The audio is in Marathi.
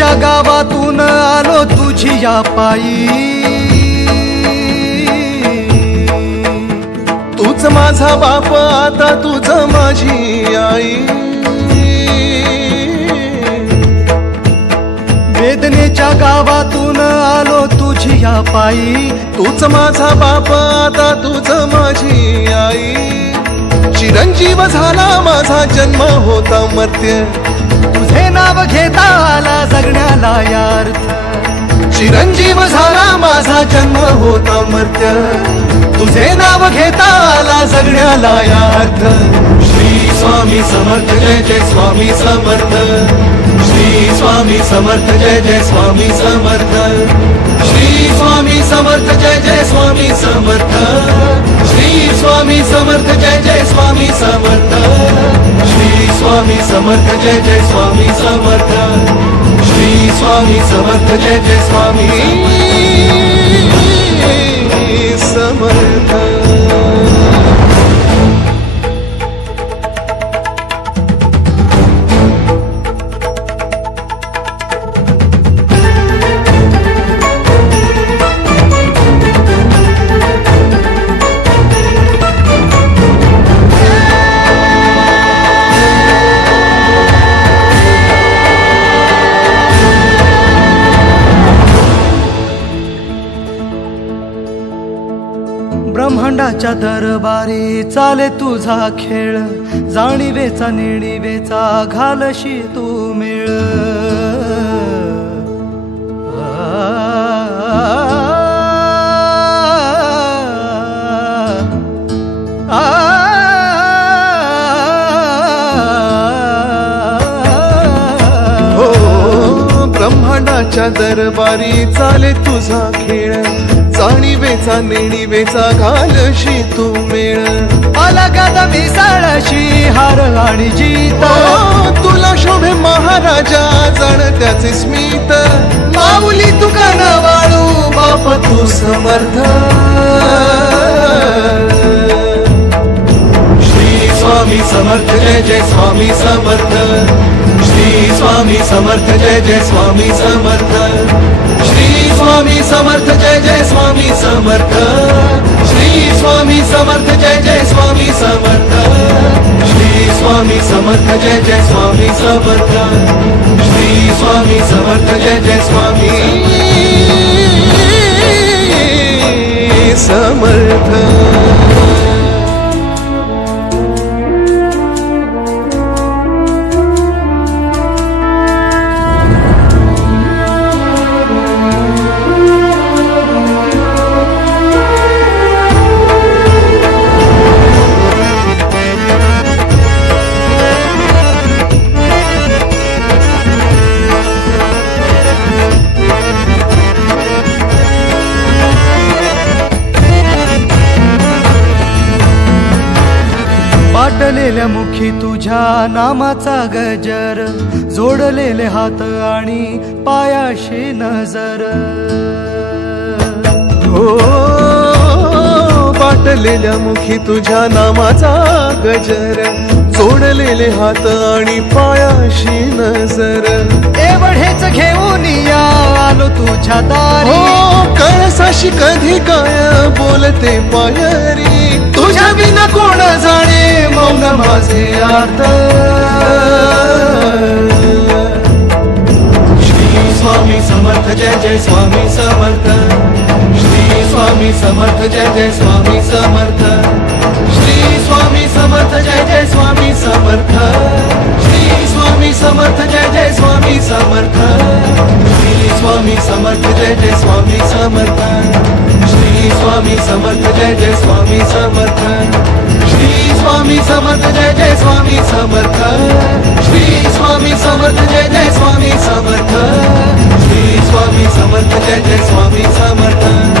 वेदनेच्या गावातून आलो तुझी या पायी, तूच माझा बाप आता तुझ माझी आई। वेदनेच्या गावातून आलो तुझी या पायी, तूच माझा बाप आता तुझ माझी आई। चिरंजीव झाला माझा जन्म होता मर्त्य, तुझे नाव घेता आला जगण्याला यार्थ। चिरंजीव झाला माझा जन्म होता मर्त्य, तुझे नाव घेता आला जगण्याला यार्थ। श्री स्वामी समर्थ जय जय स्वामी समर्थ, श्री स्वामी समर्थ जय जय स्वामी समर्थ, श्री स्वामी समर्थ जय जय स्वामी समर्थ, श्री स्वामी समर्थ जय जय स्वामी समर्थ, श्री स्वामी समर्थ जय जय स्वामी समर्थ, श्री स्वामी समर्थ जय जय स्वामी समर्थ। ब्रह्मांडाच्या दरबारी चाले तुझा खेळ, जाणीवेचा नेणीवेचा घालशी तू मेळ। ब्रह्मांडाच्या दरबारी चाले तुझा खेळ, जाणीवेचा नेणीवेचा घालशी तू मेळ। अलगद मिसळशी हार आणि जीत, तुला शोभे महाराजा जण त्याचे स्मित। माऊली तुका न वाळू बाप तू समर्थ, श्री स्वामी समर्थ जय जय स्वामी समर्थ, श्री स्वामी समर्थ जय जय स्वामी समर्थ, श्री स्वामी समर्थ जय जय स्वामी समर्थ, श्री स्वामी समर्थ जय जय स्वामी समर्थ, श्री स्वामी समर्थ जय जय स्वामी समर्थ, श्री स्वामी समर्थ जय जय स्वामी समर्थ। वाटलेल्या मुखी तुझ्या नामाचा गजर, जोडलेले हात आणि पायाशी नजर। हो वाटलेल्या मुखी तुझ्या नामाचा गजर, जोडलेले हात आणि पायाशी नजर। एवढेच घेऊन या आलो तुझ्या दारी, कळसाशी कधी काय बोलते पायरी। तुझ्या विना कोण जाणे मौन माझे अर्थ। श्री स्वामी समर्थ जय जय स्वामी समर्थ, श्री स्वामी समर्थ जय जय स्वामी समर्थ, श्री स्वामी समर्थ जय जय स्वामी समर्थ, श्री स्वामी समर्थ जय जय स्वामी समर्थ, श्री स्वामी समर्थ जय जय स्वामी समर्थ, श्री स्वामी समर्थ जय जय स्वामी समर्थ, श्री स्वामी समर्थ जय जय स्वामी समर्थ, श्री स्वामी समर्थ जय जय स्वामी समर्थ, श्री स्वामी समर्थ जय जय स्वामी समर्थ।